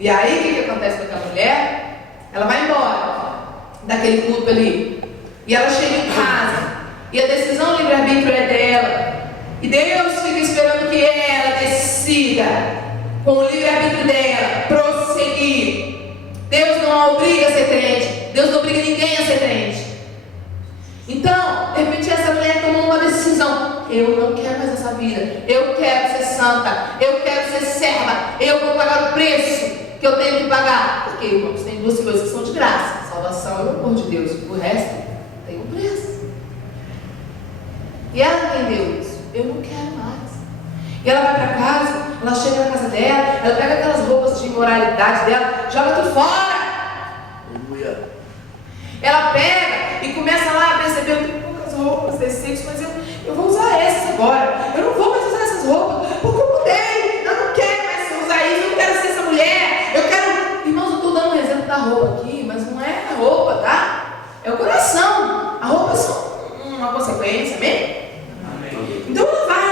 E aí o que acontece com aquela mulher? Ela vai embora daquele culto ali. E ela chega em casa. E a decisão livre-arbítrio é dela. E Deus fica esperando que ela decida, com o livre-arbítrio dela, prosseguir. Deus não a obriga a ser crente. Deus não obriga ninguém a ser crente. Então, de repente, essa mulher tomou uma decisão. Eu não quero mais essa vida. Eu quero ser santa. Eu quero ser serva. Eu vou pagar o preço que eu tenho que pagar. Porque, irmãos, tem duas coisas que são de graça: salvação e o amor de Deus. O resto tem um preço. E ela entendeu isso. Eu não quero mais. E ela vai para casa, ela chega na casa dela, ela pega aquelas roupas de imoralidade dela, joga tudo fora. Ela pega e começa lá a perceber: eu tenho poucas roupas decentes, mas eu vou usar essas agora. Eu não vou mais usar essas roupas, porque eu mudei. Eu não quero mais usar isso, eu não quero ser essa mulher. Eu quero. Irmãos, eu estou dando um exemplo da roupa aqui, mas não é a roupa, tá? É o coração. A roupa é só uma consequência, amém? Então ela vai,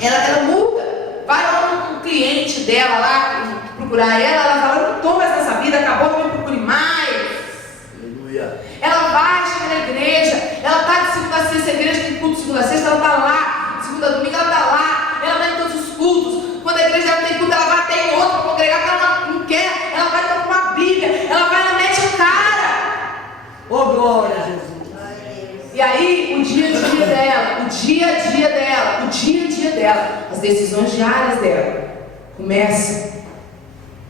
ela muda, vai lá um cliente dela lá procurar ela fala: eu não estou mais nessa vida, acabou, não me procure mais. Aleluia. Ela vai, chega na igreja, ela está de segunda a sexta, a igreja tem culto de segunda a sexta, ela está lá, de segunda a domingo ela está lá, ela vai em todos os cultos. Quando a igreja não tem culto, ela vai até em outro para congregar, porque ela não quer, ela vai estar com uma Bíblia, ela vai, ela mete a cara. Oh, glória a Jesus. E aí, o dia a dia dela, as decisões diárias dela, começam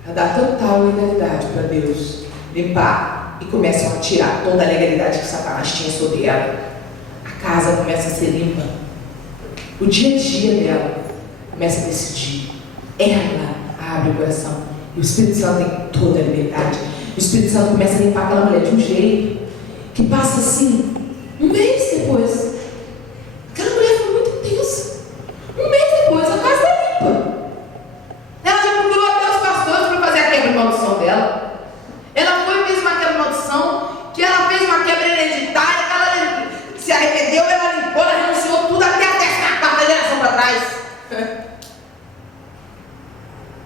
a dar total legalidade para Deus limpar, e começam a tirar toda a legalidade que Satanás tinha sobre ela. A casa começa a ser limpa. O dia a dia dela começa a decidir. Ela abre o coração. E o Espírito Santo tem toda a liberdade. O Espírito Santo começa a limpar aquela mulher de um jeito que passa assim. Um mês depois, aquela mulher foi muito intensa. Um mês depois, a casa está limpa. Ela já procurou até os pastores para fazer a quebra de maldição dela. Ela foi e fez uma quebra de maldição, que ela fez uma quebra hereditária, que ela se arrependeu, ela limpou, ela renunciou tudo, até a quarta geração para trás.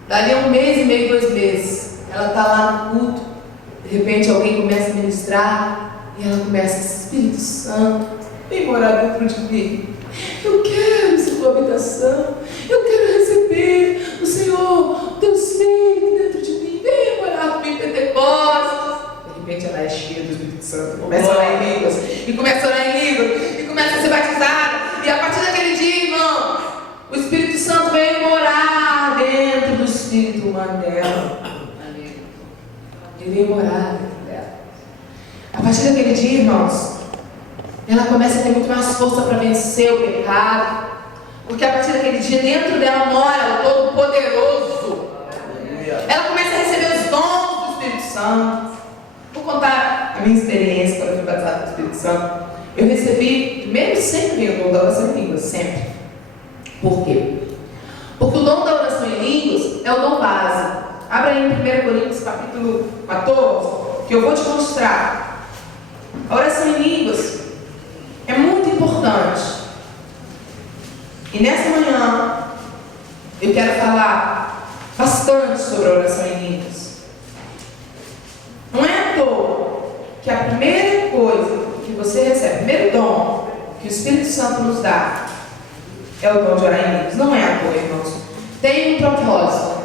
Dali um mês e meio, 2 meses, ela está lá no culto. De repente alguém começa a ministrar. E ela começa: Espírito Santo, vem morar dentro de mim. Eu quero ser tua habitação. Eu quero receber o Senhor, o teu Espírito dentro de mim. Vem morar comigo em Pentecostes. De repente ela é cheia do Espírito Santo. Começa a orar em línguas. E começa a orar em línguas. E começa a ser batizada. E a partir daquele dia, irmão, o Espírito Santo vem morar dentro do espírito humano dela. Ele vem morar dentro dela. A partir daquele dia, irmãos, ela começa a ter muito mais força para vencer o pecado, porque a partir daquele dia dentro dela mora o Todo-Poderoso. Ela começa a receber os dons do Espírito Santo. Vou contar a minha experiência quando eu fui batizada com o Espírito Santo. Eu recebi, primeiro, sempre o dom da oração em línguas, sempre. Por quê? Porque o dom da oração em línguas é o dom base. Abra aí em 1 Coríntios capítulo 14, que eu vou te mostrar. A oração em línguas é muito importante. E nessa manhã eu quero falar bastante sobre a oração em línguas. Não é à toa que a primeira coisa que você recebe, o primeiro dom que o Espírito Santo nos dá, é o dom de orar em línguas. Não é à toa, irmãos. Tem um propósito.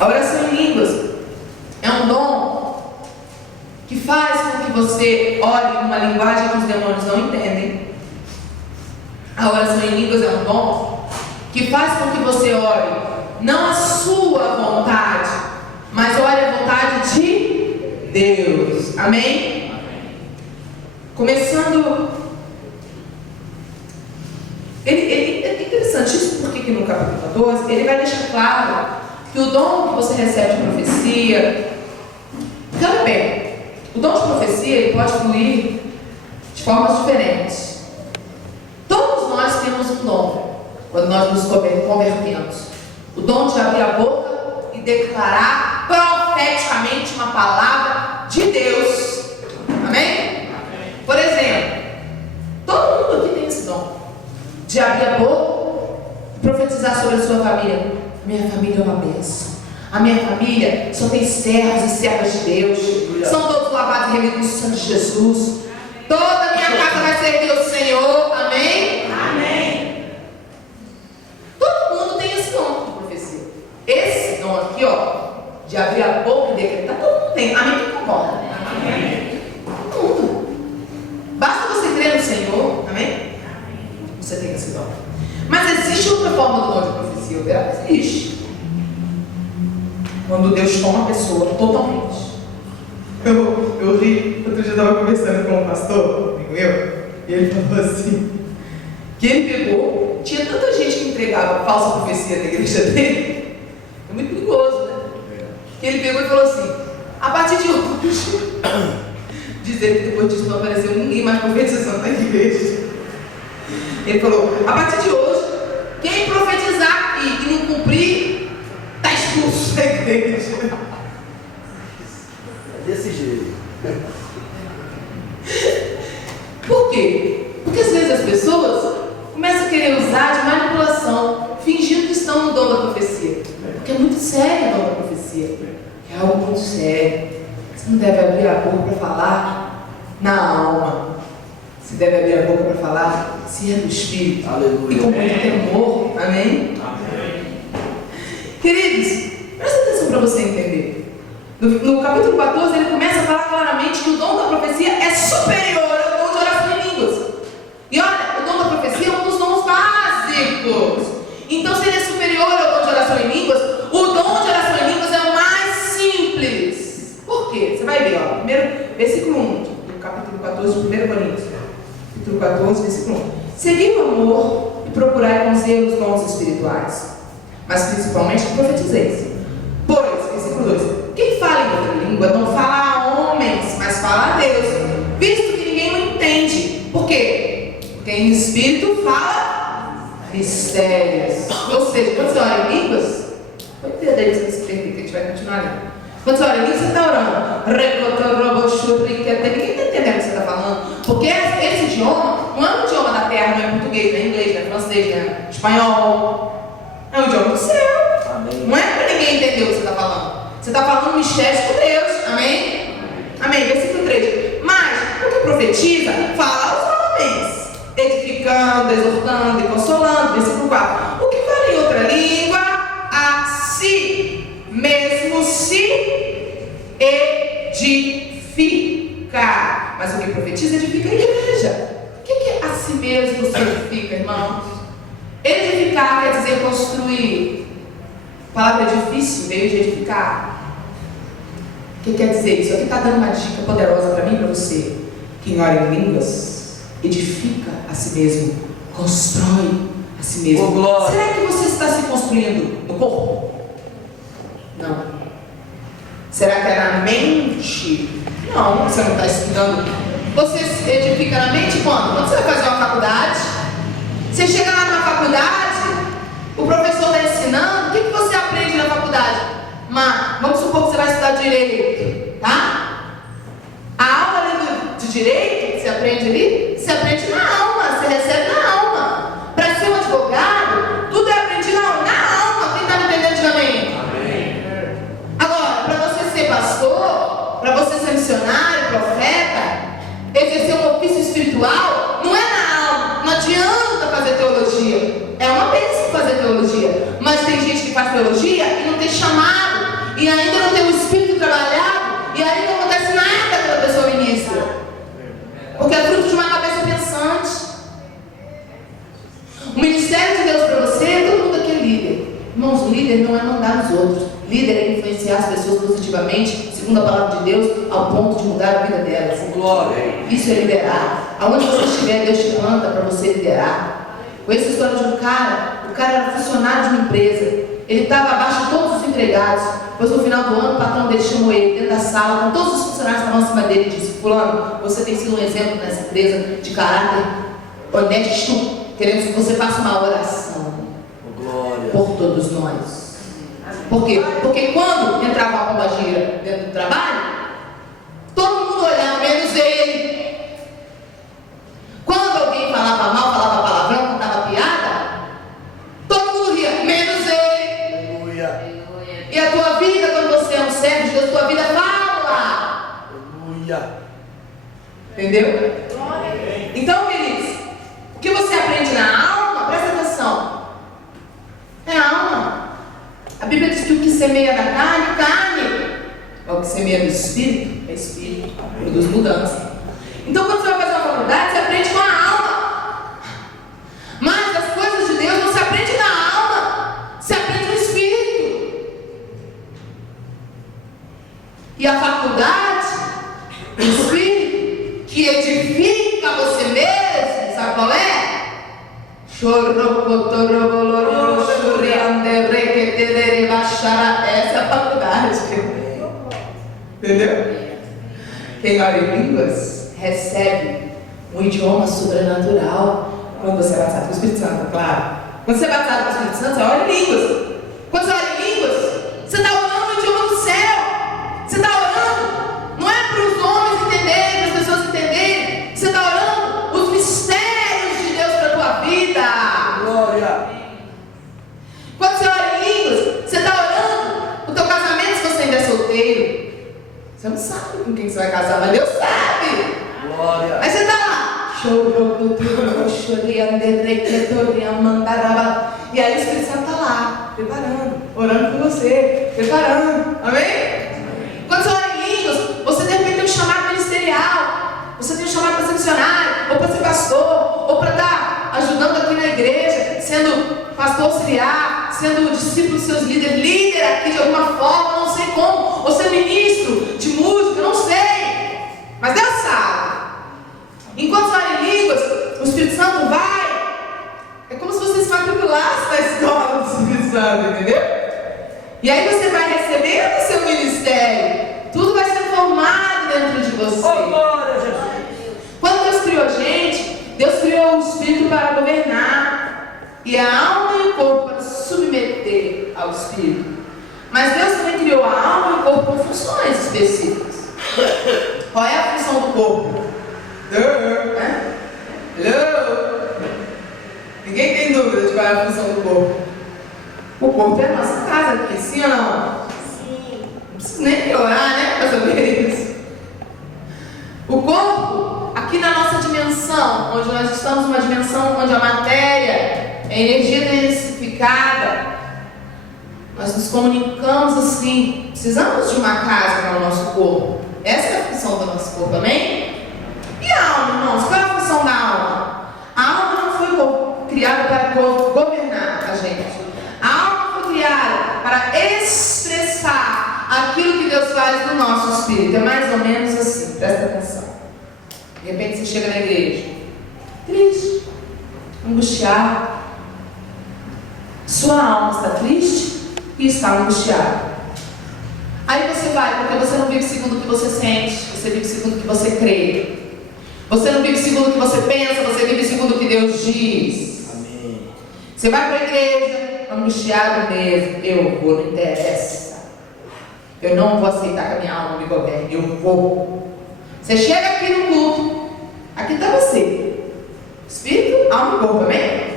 A oração em línguas é um dom que faz com que você ore numa linguagem que os demônios não entendem. A oração em línguas é um dom que faz com que você ore não a sua vontade, mas ore a vontade de Deus. Amém? Começando, ele é interessante isso, porque no capítulo 14 ele vai deixar claro que o dom que você recebe de profecia, fica bem, o dom de profecia ele pode fluir de formas diferentes. Todos nós temos um dom quando nós nos convertemos. O dom de abrir a boca e declarar profeticamente uma palavra de Deus. Amém? Por exemplo, sobre a sua família. Minha família é uma bênção. A minha família só tem servos e servas de Deus. São todos lavados e remidos no sangue de Jesus. Toda a minha casa vai servir ao Senhor. Amém? Amém. Todo mundo tem esse dom de profecia. Esse dom aqui, ó, de abrir a boca e decretar, todo mundo tem. Amém? Quem concorda? Amém. Todo mundo. Basta você crer no Senhor. Amém? Você tem esse dom. Mas existe outra forma do dom de profecia. Existe. Quando Deus toma a pessoa totalmente. Eu ri, outro dia eu estava conversando com um pastor, amigo meu, e ele falou assim, que ele pegou, tinha tanta gente que entregava falsa profecia na igreja dele, é muito perigoso, né? Que ele pegou e falou assim, a partir de hoje, diz ele que depois disso não apareceu ninguém mais profetizando na igreja. Ele falou, a partir de hoje, quem profetizar aqui e não cumprir, está expulso da igreja. Desse jeito. Por quê? Porque às vezes as pessoas começam a querer usar de manipulação, fingindo que estão no dom da profecia. Porque é muito sério o dom da profecia. É algo muito sério. Você não deve abrir a boca para falar na alma. Você deve abrir a boca para falar se é do Espírito. Aleluia. E com muito temor. Amém? Amém. Queridos, presta atenção para você entender. No capítulo 14, ele começa a falar claramente que o dom da profecia é superior ao dom de oração em línguas. E olha, o dom da profecia é um dos dons básicos. Então, se ele é superior ao dom de oração em línguas, o dom de oração em línguas é o mais simples. Por quê? Você vai ver, ó, primeiro, versículo 1, do capítulo 14 de 1 Coríntios. Capítulo 14, versículo 1. Segui o amor e procurai com zelo os dons espirituais, mas principalmente profetizeis. Pois, versículo 2, quem fala em outra língua não fala a homens, mas fala a Deus, visto que ninguém o entende. Por quê? Porque em espírito fala mistérios. Ou seja, quando você ora em línguas, pode ter daí você se perder, que a gente vai continuar lendo. Quando você ora em línguas, você está orando. Ninguém está entendendo o que você está falando. Porque esse idioma não é um idioma da terra, não é português, não é inglês, não é francês, não é espanhol. É um idioma do céu. Amém. Não é para ninguém entender o que você está falando. Você está falando mistérios com Deus. Amém? Amém. Versículo 3. Mas o que profetiza, fala aos homens, edificando, exortando e consolando. Versículo 4. O que fala em outra língua, a si mesmo se edifica. Mas o que profetiza, edifica a igreja. O que é a si mesmo se edifica, irmãos? Edificar quer dizer construir. A palavra difícil veio de edificar. O que quer dizer isso? Aqui está dando uma dica poderosa para mim e para você. Quem ora em línguas edifica a si mesmo, constrói a si mesmo. Oh, glória. Será que você está se construindo no corpo? Não. Será que é na mente? Não, você não está estudando. Você se edifica na mente quando? Quando você vai fazer uma faculdade, você chega lá na faculdade, o professor está ensinando, o que você aprende na faculdade? Mas vamos supor que você vai estudar direito, tá? A aula ali de direito, você aprende ali? Você aprende na alma, você recebe na alma. Para ser um advogado, tudo é aprendido na alma. Quem está me entendendo, diga amém? Amém. Agora, para você ser pastor, para você ser missionário, profeta, exercer um ofício espiritual, não é na alma. Não adianta fazer teologia. É uma bênção fazer teologia. Mas tem gente que faz teologia e não tem chamado, e ainda não tem o espírito trabalhado, e aí não acontece nada quando a pessoa ministra. Porque é fruto de uma cabeça pensante. O ministério de Deus para você, todo mundo aqui é líder. Irmãos, líder não é mandar nos outros. Líder é influenciar as pessoas positivamente, segundo a palavra de Deus, ao ponto de mudar a vida delas. Glória. Isso é liderar. Aonde você estiver, Deus te planta para você liderar. Conheço a história de um cara, o cara era funcionário de uma empresa. Ele estava abaixo de todos os empregados. Pois no final do ano, o patrão dele chamou ele dentro da sala, com todos os funcionários que estavam em cima dele, e disse: fulano, você tem sido um exemplo nessa empresa de caráter honesto. Queremos que você faça uma oração Glória. por todos nós. Por quê? Porque quando entrava a bomba gira dentro do trabalho, todo mundo olhava, menos ele. Quando alguém falava mal, falava palavrão, contava piada, todo mundo ria, menos Aleluia. Entendeu? Então, queridos, o que você aprende na alma, presta atenção, é a alma. A Bíblia diz que o que semeia na carne, carne. O que semeia no espírito, é espírito. Produz mudança. Então, quando você vai fazer uma faculdade, você aprende com a alma. Mas as coisas de Deus não se aprende na alma, se aprende no espírito. E a faculdade, o espírito, que edifica você mesmo, sabe qual é? Essa é a faculdade. Entendeu? Quem ora em línguas recebe um idioma sobrenatural quando você é batizado com o Espírito Santo, claro. Quando você é batizado com o Espírito Santo, você ora em línguas. Quando você ora em línguas, você está orando no idioma do céu. Você está orando, não é para os homens entenderem, para as pessoas entenderem. Você está orando os mistérios de Deus para a tua vida. Glória. Quando você ora em línguas, você está orando o teu casamento se você ainda é solteiro. Você não sabe com quem você vai casar, mas Deus sabe. Glória. Aí você está lá. E aí o Espírito Santo está lá, preparando, orando por você, preparando. Amém? Quando você ora em línguas, você de repente tem um chamado ministerial. Você tem um chamado para ser missionário, ou para ser pastor, ou para estar ajudando aqui na igreja, sendo pastor auxiliar, sendo discípulo dos seus líderes, líder aqui de alguma forma, não sei como, ou ser ministro de música, não sei. Mas Deus sabe. Enquanto você ora em línguas, o Espírito Santo vai. É como se você se matriculasse na escola do Espírito Santo, entendeu? E aí você vai recebendo o seu ministério. Tudo vai ser formado dentro de você. Oh, glória, Jesus. Quando Deus criou a gente, Deus criou o Espírito para governar. E a alma e o corpo para se submeter ao Espírito. Mas Deus também criou a alma e o corpo com funções específicas. Qual é a função do corpo? Hello? Ninguém tem dúvida de qual é a função do corpo. O corpo é a nossa casa aqui, sim ou não? Sim. Não preciso nem orar, né, para saber isso. O corpo, aqui na nossa dimensão, onde nós estamos numa dimensão onde a matéria é energia densificada, nós nos comunicamos assim. Precisamos de uma casa para o nosso corpo. Essa é a função do nosso corpo, amém? E a alma, irmãos? Qual é a função da alma? A alma não foi criada para governar a gente. A alma foi criada para expressar aquilo que Deus faz no nosso espírito. É mais ou menos assim, presta atenção. De repente você chega na igreja, triste, angustiado. Sua alma está triste e está angustiada. Aí você vai, porque você não vive segundo o que você sente, você vive segundo o que você crê. Você não vive segundo o que você pensa, você vive segundo o que Deus diz. Amém. Você vai para a igreja, angustiado mesmo. Eu vou, não interessa. Eu não vou aceitar que a minha alma me governe. Eu vou. Você chega aqui no culto, aqui está você. Espírito, alma e corpo, amém?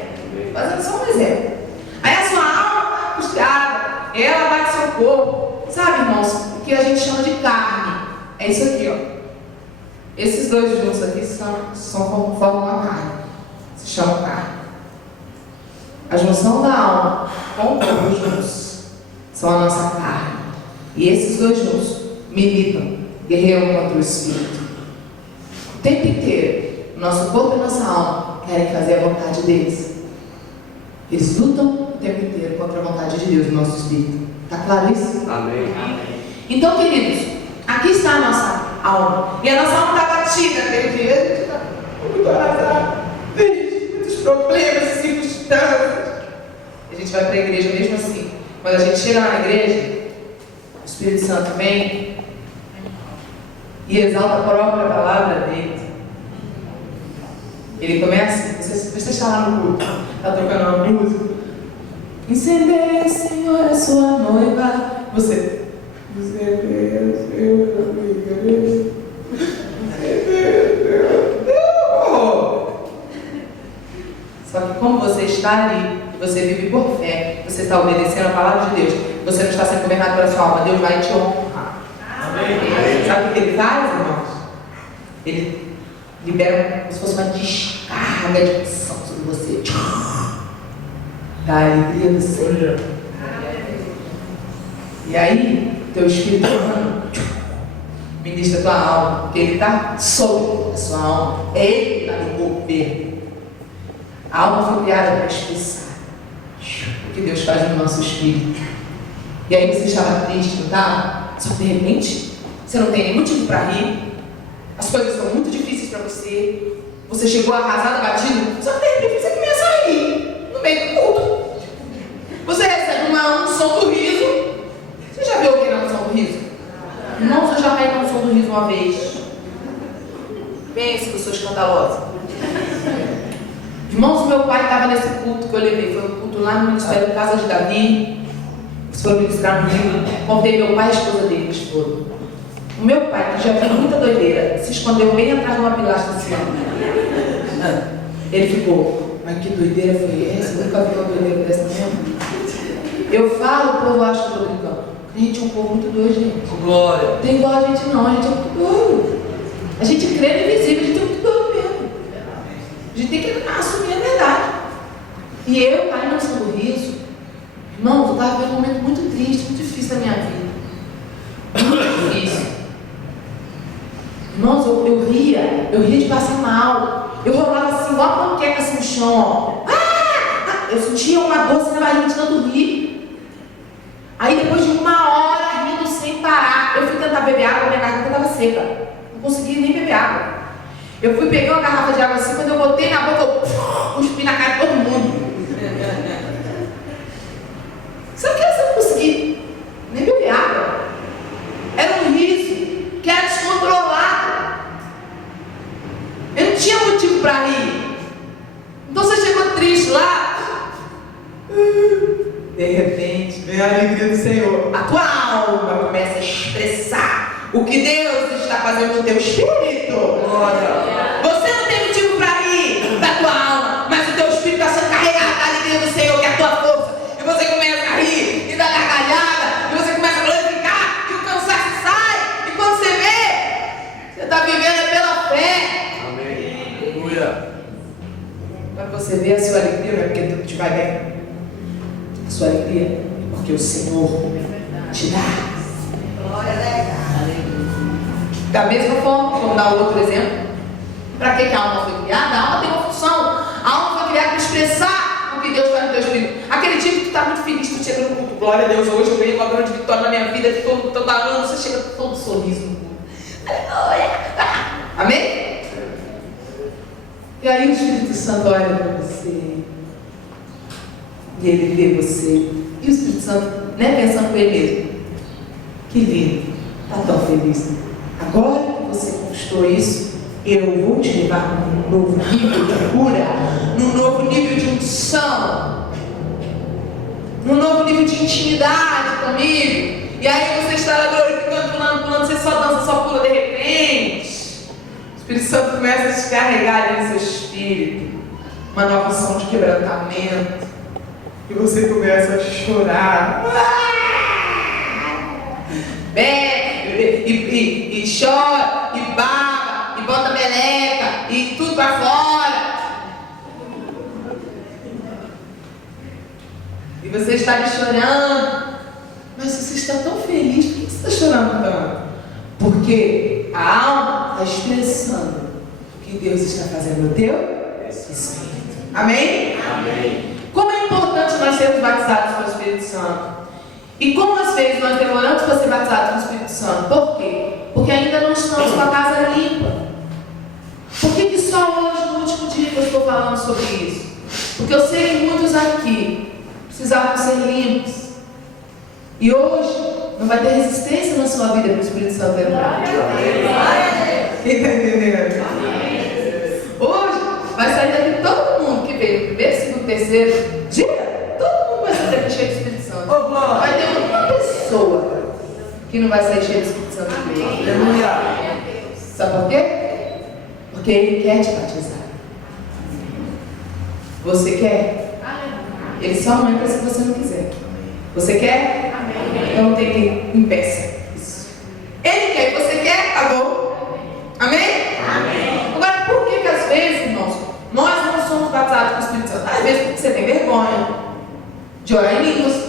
Fazendo só um exemplo. Aí a sua alma está angustiada, ela vai do seu corpo. Sabe, irmãos, o que a gente chama de carne? É isso aqui, ó. Esses dois juntos aqui formam uma carne. Se chama carne. A junção da alma com o corpo juntos são a nossa carne. E esses dois juntos militam, guerreiam contra o espírito. O tempo inteiro, o nosso corpo e a nossa alma querem fazer a vontade deles. Eles lutam o tempo inteiro contra a vontade de Deus no nosso espírito. Está claro isso? Amém. Então, queridos, aqui está a nossa alma. E a nossa alma está batida. Aquele dia a gente está muito arrasado, muitos problemas, circunstâncias. A gente vai para a igreja mesmo assim. Quando a gente chega lá na igreja, o Espírito Santo vem e exalta a própria palavra dele. Ele começa, você está lá no culto, está tocando uma música. Incendeie, Senhor, a sua noiva. Você Só que como você está ali, você vive por fé, você está obedecendo a palavra de Deus, você não está sendo governado pela sua alma, Deus vai te honrar. Amém. Sabe o que ele faz, irmãos? Ele libera como se fosse uma descarga de unção sobre você. Da alegria do Senhor. E aí, teu Espírito Santo ministra a tua alma, porque ele está sobre a sua alma. É ele que está no governo. A alma foi criada para expressar o que Deus faz no nosso espírito. E aí você estava triste, não estava? Só que de repente, você não tem nenhum motivo para rir. As coisas são muito difíceis para você. Você chegou arrasado, batido. Só que de repente você começa a rir no meio do culto. Você recebe uma unção do riso. Você já viu alguém na unção do riso? Irmãos, eu já caí na unção do riso uma vez. Pense que eu sou escandalosa. Irmãos, meu pai estava nesse culto que eu levei. Foi um culto lá no Ministério Casa de Davi. Eles foram ministrar no Rio. Convidei meu pai e a esposa dele, eles foram. O meu pai, que já viu muita doideira, se escondeu bem atrás de uma pilastra assim. Ele ficou, mas que doideira foi essa? Eu nunca vi uma doideira dessa mesmo. Eu falo, o povo acha que eu estou brincando. A gente é um povo muito doido, gente. Glória. Não tem igual a gente não, a gente é muito doido. A gente crê no invisível, a gente é muito doido mesmo. A gente tem que assumir a verdade. E eu, caí na unção do riso, irmãos, eu estava vivendo um momento muito triste, muito difícil da minha vida. Muito difícil. Irmãos, eu ria de passar mal. Eu rolava assim, igual uma panqueca assim no chão. Eu sentia uma dor assim na barriga de tanto rir. Aí depois de uma hora rindo sem parar, eu fui tentar beber água, minha garganta estava seca. Não conseguia nem beber água. Eu fui pegar uma garrafa de água assim, quando eu botei na boca, eu cuspi na cara de todo mundo. Sabe o que eu não consegui nem beber água? Era um riso que era descontrolado. Eu não tinha motivo para rir. Então você chegou triste lá. De repente, vem a alegria do Senhor. A tua alma começa a expressar o que Deus está fazendo no teu espírito. Glória. Você não tem motivo para rir da tua alma, mas o teu espírito está sendo carregado da alegria do Senhor, que é a tua força. E você começa a rir, e dá gargalhada, e você começa a glorificar, e o cansaço sai. E quando você vê, você está vivendo pela fé. Amém. Aleluia. Quando você vê a sua alegria, não é porque tudo te vai bem. A sua alegria é porque o Senhor te dá. Glória a Deus. Da mesma forma, vamos dar outro exemplo. Para que a alma foi criada? A alma tem uma função. A alma foi criada para expressar o que Deus faz no teu espírito. Aquele dia que tu está muito feliz, tu chega no culto. Glória a Deus, hoje eu ganhei uma grande vitória na minha vida. Estou barulho, você chega todo sorriso no culto. Aleluia! Amém? E aí o Espírito Santo olha para você. E ele vê você. E o Espírito Santo, pensando com ele mesmo. Que lindo, está tão feliz. Agora que você conquistou isso, eu vou te levar num novo nível de cura, num novo nível de unção, num novo nível de intimidade comigo. E aí você está lá glorificando, pulando, você só dança, só pula de repente. O Espírito Santo começa a descarregar ali no seu espírito uma nova unção de quebrantamento. E você começa a chorar. E chora, e baba, e bota meleca, e tudo pra fora. E você está ali chorando. Mas você está tão feliz, por que você está chorando tanto? Porque a alma está expressando o que Deus está fazendo no teu espírito. Amém? Amém. Como é importante nós sermos batizados com o Espírito Santo? E como às vezes nós demoramos para ser batizados com o Espírito Santo? Por quê? Porque ainda não estamos com a casa limpa. Por que só hoje, no último dia, que eu estou falando sobre isso? Porque eu sei que muitos aqui precisavam ser limpos. E hoje não vai ter resistência na sua vida para o Espírito Santo entrar. Quem está entendendo? Hoje vai sair daqui todo mundo que veio no primeiro, segundo, terceiro dia. Todo mundo vai sair daqui cheio do Espírito Santo. Vai ter uma pessoa que não vai sair cheio do Espírito Santo. Aleluia. Sabe por quê? Porque Ele quer te batizar. Você quer? Ele só não entra se você não quiser. Você quer? Então tem que impeça isso. Ele quer e você quer? Acabou. Amém? vergonha de orar em línguas.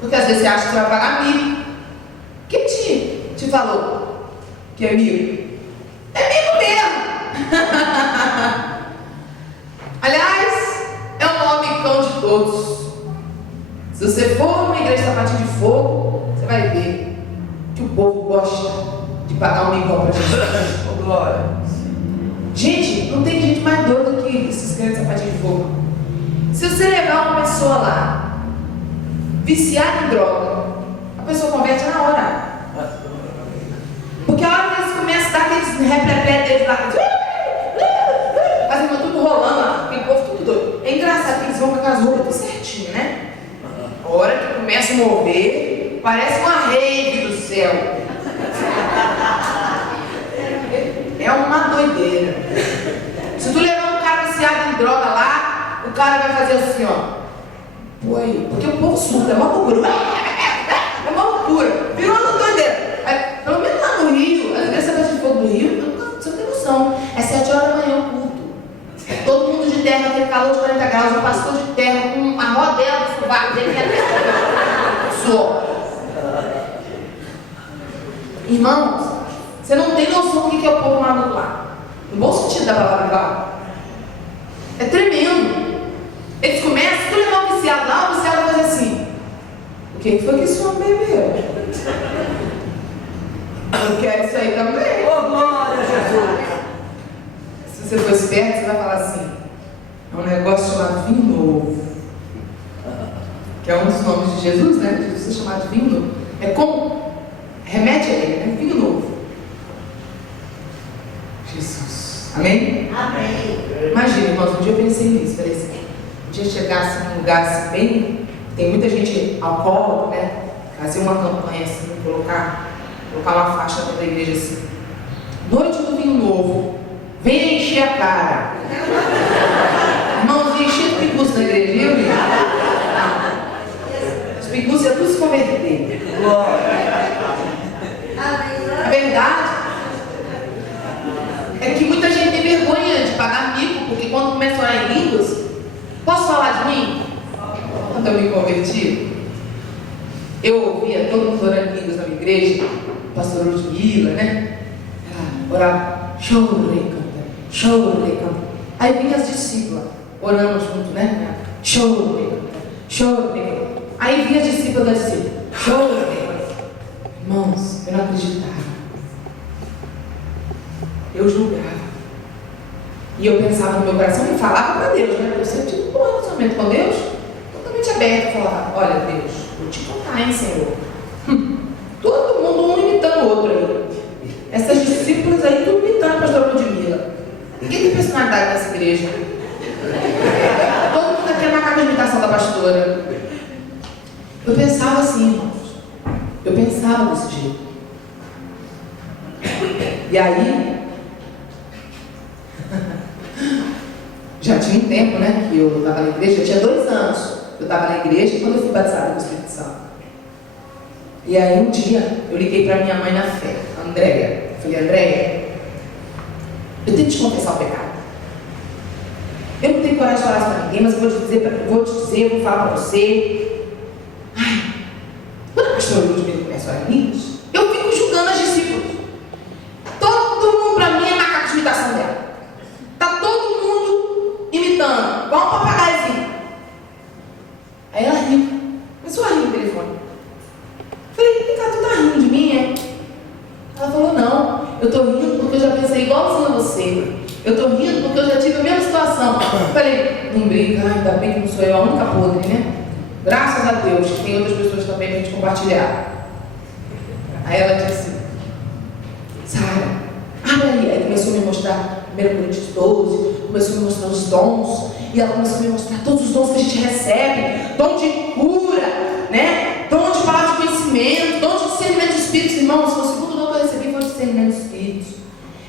Porque às vezes você acha que você vai pagar mico. Quem te falou que é mico? É mico mesmo. Aliás, é o maior micão de todos. Se você for numa igreja sapatinho de fogo, você vai ver que o povo gosta de pagar um micão para Jesus. Oh, glória. Gente, não tem gente mais doida do que esses crentes sapatinhos de fogo. Se você levar uma pessoa lá, viciada em droga, a pessoa converte na hora. Porque a hora que eles começam a dar aqueles replé deles lá, as irmãs tudo rolando lá, aquele povo tudo doido. É engraçado que eles vão com aquelas roupas tudo certinho, né? A hora que começa a mover, parece uma rave do céu. É uma doideira. Se tu levar um cara viciado em droga lá, o cara vai fazer assim, ó. Foi. Porque o povo surta, é uma loucura. É uma loucura. Virou uma doideira. Aí, pelo menos lá no Rio, as igrejas de fogo do Rio, você não tem noção. É 7 horas da manhã o culto. É todo mundo de terra, naquele calor de 40 graus, o pastor de terra, com a rodela do sovaco dele, suor. Irmãos, você não tem noção do que é o povo maluco lá. No bom sentido da palavra, claro. É tremendo. Eles começam, se tu levar um viciado lá, o viciado vai fazer assim. O que foi que esse homem bebeu? Eu quero isso aí também. Oh, glória a Jesus. Se você for esperto, você vai falar assim. É um negócio chamado vinho novo. Que é um dos nomes de Jesus, né? Jesus é chamado de vinho novo. É como remete a ele, né? Vinho novo. Jesus. Amém? Amém. Imagina, irmãos, um dia eu pensei nisso. Falei assim, um dia chegasse num lugar assim, bem. Tem muita gente alcoólatra, né? Fazer uma campanha assim, colocar uma faixa dentro da igreja assim. Noite do vinho novo. Venha encher a cara. Irmãos, encher de picus na igreja, viu? Os picus iam tudo se converter. A verdade é que muita gente tem vergonha de pagar mico, porque quando começa a orar em línguas, posso falar de mim? Quando eu me converti, eu ouvia todo mundo orando em línguas na minha igreja, o pastor Ludmila, né? Orava, chorei, canta. Aí vinha as discípulas, orando junto, né? Chorei, canta. Aí vinha as discípulas da discípula, chorei. Irmãos, eu não acreditava. Eu julgava. E eu pensava no meu coração e falava para Deus, né? Eu sempre tive um bom relacionamento com Deus, totalmente aberto. Eu falava, olha Deus, vou te contar, hein, Senhor. Todo mundo um imitando o outro aí. Essas discípulas aí, tudo imitando a pastora Ludmila. Ninguém tem personalidade nessa igreja. Todo mundo aqui é marcado a imitação da pastora. Eu pensava assim, irmãos. Eu pensava desse jeito. E aí, já tinha um tempo, né, que eu estava na igreja, já tinha 2 anos. Eu estava na igreja quando eu fui batizada com o Espírito Santo. E aí um dia, eu liguei para minha mãe na fé, a Andréia. Eu falei, Andréia, eu tenho que te confessar o pecado. Eu não tenho coragem de falar isso para ninguém, mas eu vou vou falar para você. Ai, quando a pastora Ludmila começa a orar em línguas, eu fico julgando as discípulas. Todo mundo para mim é macaco de imitação dela. Tá todo mundo imitando, igual um papagaiozinho. Aí ela riu, começou a rir no telefone. Falei, vem cá, tu tá rindo de mim, é? Ela falou, não, eu tô rindo porque eu já pensei igualzinho a você. Eu tô rindo porque eu já tive a mesma situação. Falei, não brinca, ainda bem que não sou eu a única podre, né? Graças a Deus, que tem outras pessoas também pra gente compartilhar. Aí ela disse, Sara, abre aí. Aí começou a me mostrar 1 Coríntios 12, começou a me mostrar os dons, e ela começou a me mostrar todos os dons que a gente recebe, dom de cura, né? Dom de palavra de conhecimento, dom de discernimento de espíritos. Irmãos, o segundo dom que eu recebi foi o discernimento de espíritos.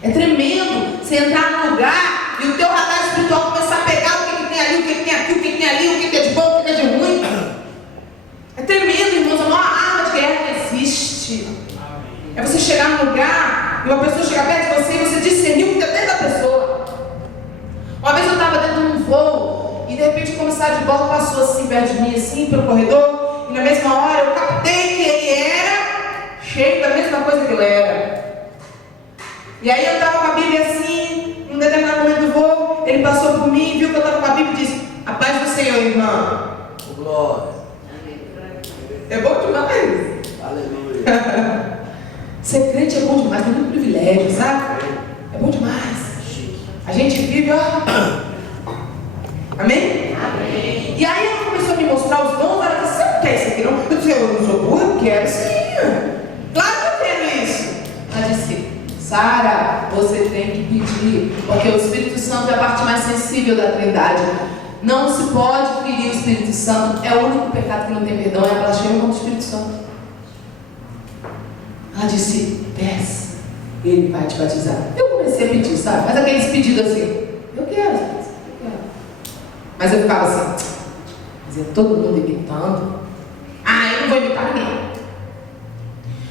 É tremendo você entrar num lugar e o teu radar espiritual começar a pegar o que tem ali, o que tem aqui, o que tem ali, o que é de bom, o que é de ruim. É tremendo, irmãos, a maior arma de guerra que existe. É você chegar num lugar e uma pessoa chegar perto de você e você discernir o que está dentro da pessoa. Uma vez eu estava dentro de um voo e e de repente o comissário de bordo passou assim perto de mim, assim, pelo corredor, e na mesma hora eu captei que ele era cheio da mesma coisa que eu era. E aí eu estava com a Bíblia assim, em um determinado momento do voo, ele passou por mim, viu que eu estava com a Bíblia e disse: a paz do Senhor, irmã. Glória. É bom demais. Aleluia. Ser crente é bom demais, tem muito privilégio, sabe? É bom demais. A gente vive, ó. Amém? Amém. E aí ela começou a me mostrar os dons. Ela disse: você não quer isso aqui não? Eu disse: eu não sou burra, eu quero sim. Claro que eu quero isso. Ela disse: Sara, você tem que pedir, porque o Espírito Santo é a parte mais sensível da Trindade. Não se pode ferir o Espírito Santo. É o único pecado que não tem perdão, é a blasfêmia contra o Espírito Santo. Ela disse: peça, ele vai te batizar. Eu comecei a pedir, sabe? Mas aqueles pedidos assim: eu quero. Mas eu ficava assim: mas é todo mundo imitando. Eu não vou imitar ninguém.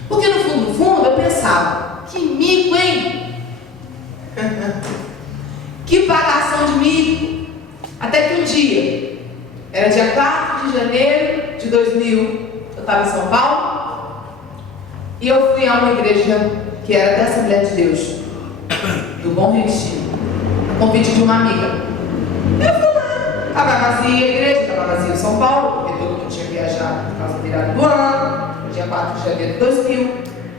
Porque no fundo, eu pensava: que mico, hein? Que pagação de mico. Até que um dia, era dia 4 de janeiro de 2000, eu estava em São Paulo, e eu fui a uma igreja que era da Assembleia de Deus, do Bom Retiro, a convite de uma amiga. Eu fui lá, estava vazia a igreja, estava vazia em São Paulo, porque todo mundo tinha viajado por causa do virada do ano, no dia 4 de janeiro de 2000,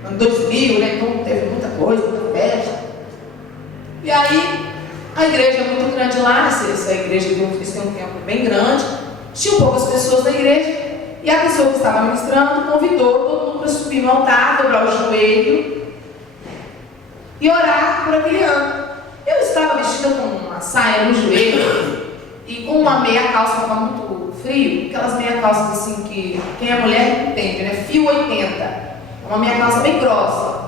ano 2000, né? Então teve muita coisa, muita festa. E aí, a igreja é muito grande lá, essa igreja tem um templo bem grande, tinha poucas pessoas na igreja, e a pessoa que estava ministrando convidou todo mundo para subir no altar, dobrar o joelho e orar por aquele ano. Eu estava vestida com uma saia no joelho e com uma meia calça, estava muito frio, aquelas meia calças assim que quem é mulher entende, né? Fio 80, uma meia calça bem grossa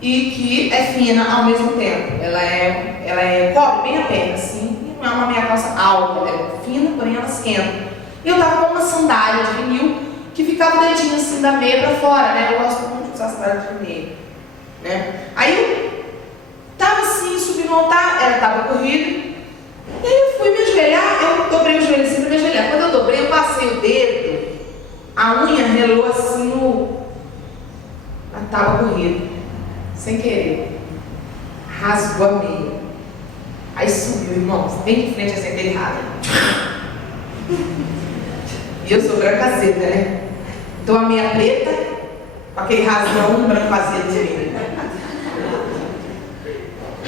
e que é fina ao mesmo tempo. Ela cobre bem a perna, assim, não é uma meia calça alta, ela é fina, porém ela esquenta. E eu estava com uma sandália de vinil que ficava o dedinho assim da meia para fora, né? Eu gosto muito de usar sandália de meia, né? Aí eu estava assim, subi no altar, estava corrido, e aí eu fui me ajoelhar, eu dobrei o joelho assim para me ajoelhar. Quando eu dobrei, eu passei o dedo, a unha relou assim na tábua corrida, sem querer, rasgou a meia. Aí subiu, irmãos, bem de frente assim, aquele rasgo. E eu sou brancaceta, né? Então a meia preta, com aquele rasgão brancaceta de mim.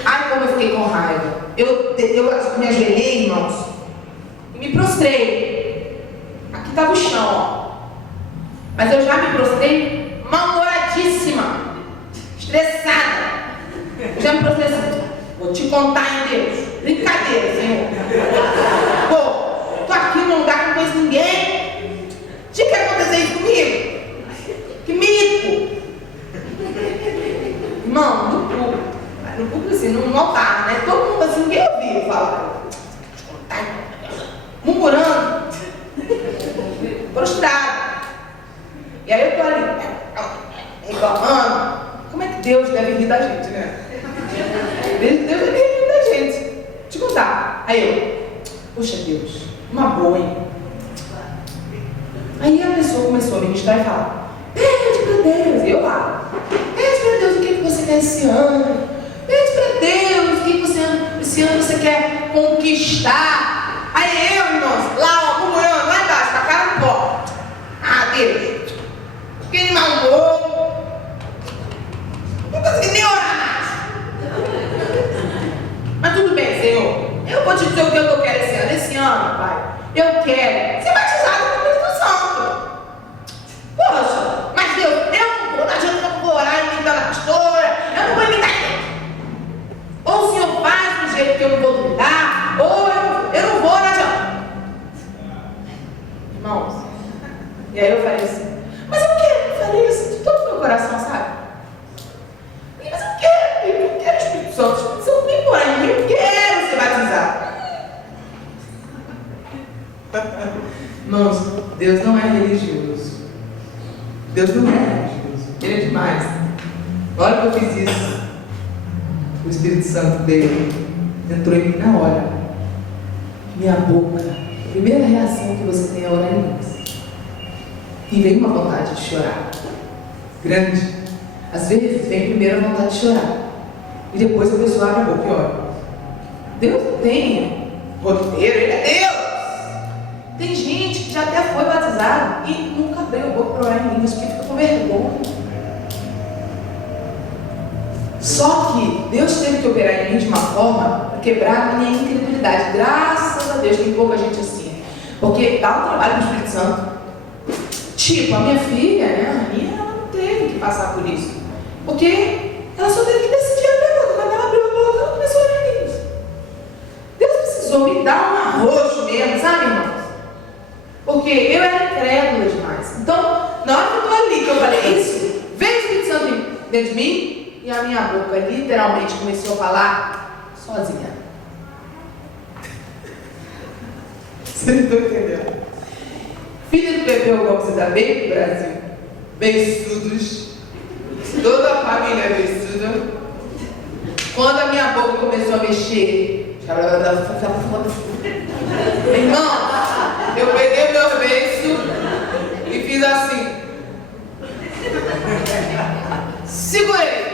Ai, como eu fiquei com raiva. Eu me ajoelhei, irmãos, e me prostrei. Aqui estava o chão, ó. Mas eu já me prostrei mal-humoradíssima, estressada. Eu já me prostrei assim: vou te contar, em Deus. Brincadeira, Senhor. Pô, tô aqui num lugar que não conheço ninguém. Tinha que acontecer isso comigo. Que mico. Irmão, no público assim, no altar, né? Todo mundo assim, ninguém ouviu falar. Murmurando. Prostrado. E aí eu tô ali, reclamando. Como é que Deus deve rir da gente, né? Deus deve rir da gente. Deixa eu te contar. Aí eu, poxa Deus, uma boa, hein? Aí a pessoa começou a ministrar e falar: pede para Deus. E eu lá: pede para Deus o que você quer esse ano. Pede para Deus o que esse ano você quer conquistar. Aí eu, irmãos, lá, ó, murmurando, lá embaixo, com a cara no pó. Deus, quem me mandou? Não consegui nem orar mais. Mas tudo bem, Senhor. Eu vou te dizer o que eu quero esse ano. Esse ano, Pai, eu quero ser batizado com o Espírito Santo. Poxa, mas Deus, eu não adianta que eu não vou orar imitando a pastora, eu não vou imitar ninguém. Ou o Senhor faz do jeito que eu não vou duvidar, ou eu não vou, não adianta. Irmãos, e aí eu falei assim: mas eu quero, eu falei isso de todo o meu coração, sabe? Mas eu quero o Espírito Santo. O Espírito Santo vem por aí, eu quero ser batizado. Irmãos, Deus não é religioso. Deus não é religioso. Ele é demais. Na hora que eu fiz isso, o Espírito Santo dele entrou em mim na hora. Minha boca a primeira reação que você tem é orar em línguas. E vem uma vontade de chorar. Grande. Às vezes vem primeiro a vontade de chorar. E depois a pessoa abre a boca e ora. Deus não tem roteiro, Ele é Deus. Tem gente que já até foi batizado e nunca abriu a boca para orar em línguas, porque fica com vergonha. Só que Deus teve que operar em mim de uma forma para quebrar a minha incredulidade. Graças a Deus tem pouca gente assim. Porque dá um trabalho no Espírito Santo. Tipo, a minha filha, né, a minha, ela não teve que passar por isso. Porque ela só teve que decidir abrir a boca. Quando ela abriu a boca, ela começou a orar em línguas. Deus precisou me dar um arrojo mesmo, sabe, irmãos? Porque eu era incrédula demais. Então, na hora que eu estou ali, que eu falei isso, veio o Espírito Santo dentro de mim, e a minha boca literalmente começou a falar sozinha. Vocês não estão entendendo? Filha do Pepeu Gomes da veio para o Brasil. Beiçudos. Toda a família é beiçuda. Quando a minha boca começou a mexer, irmão, eu peguei o meu beiço e fiz assim. Segurei.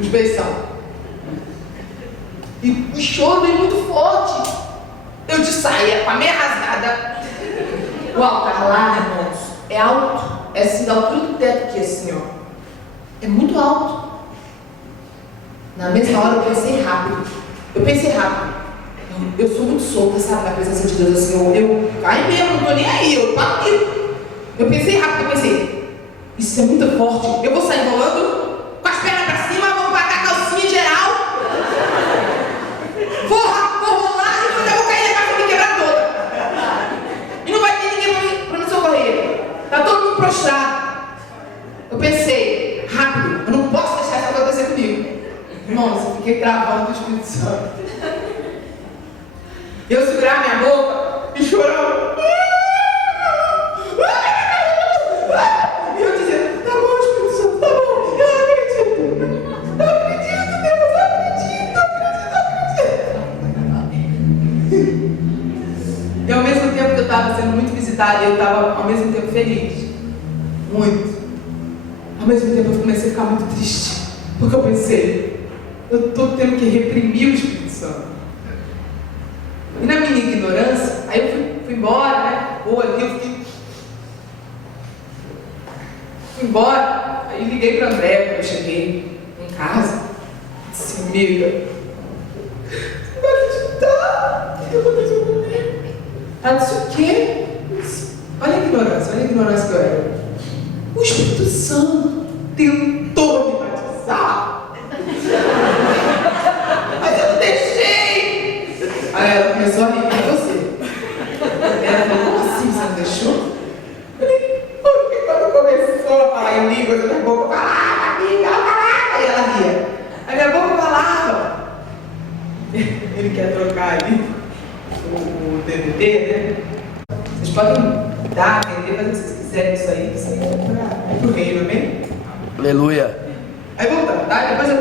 Os beição. E o choro veio muito forte. Eu de saia, com a meia rasgada. O altar lá, irmãos, é alto. É assim, da altura do teto aqui, assim, ó. É muito alto. Na mesma hora eu pensei rápido. Eu sou muito solta, sabe, na presença de Deus, assim, eu caio mesmo, não tô nem aí, eu pago. Eu pensei rápido, isso é muito forte. Eu vou sair rolando, com as pernas pra cima, vou pagar a calcinha geral. Vou rolar e eu vou cair na casa e me quebrar toda. E não vai ter ninguém pra me socorrer. Tá todo mundo prostrado. Eu pensei, rápido, eu não posso deixar isso acontecer comigo. Irmãos, eu fiquei travando do Espírito Santo. Eu segurava minha boca e chorava. E eu dizia, tá bom, Espírito Santo, tá bom, eu acredito. Eu acredito, Deus, eu acredito. E ao mesmo tempo que eu estava sendo muito visitada, eu estava ao mesmo tempo feliz. Muito. Ao mesmo tempo eu comecei a ficar muito triste. Porque eu pensei, eu estou tendo que reprimir o Espírito Santo. E na minha ignorância, aí eu fui embora, né? Ou ali eu fiquei. Fui embora, aí liguei para André quando eu cheguei em casa. Disse, amiga, você não vai acreditar? O que aconteceu comigo? Ela disse, o quê? Disse, olha a ignorância que eu era. O Espírito Santo tentou me batizar. Mas eu não deixei. Aí ela começou a rir com você. Ela falou, como assim você não deixou? Eu falei, porque quando começou a falar em línguas, a minha boca falava, amiga, ela falava, e ela ria. A minha boca falava. Ele quer trocar ali o DVD, né? Vocês podem dar, entender, fazer o que vocês quiserem isso aí é pro reino, amém? Aleluia. Aí voltando, tá? Depois eu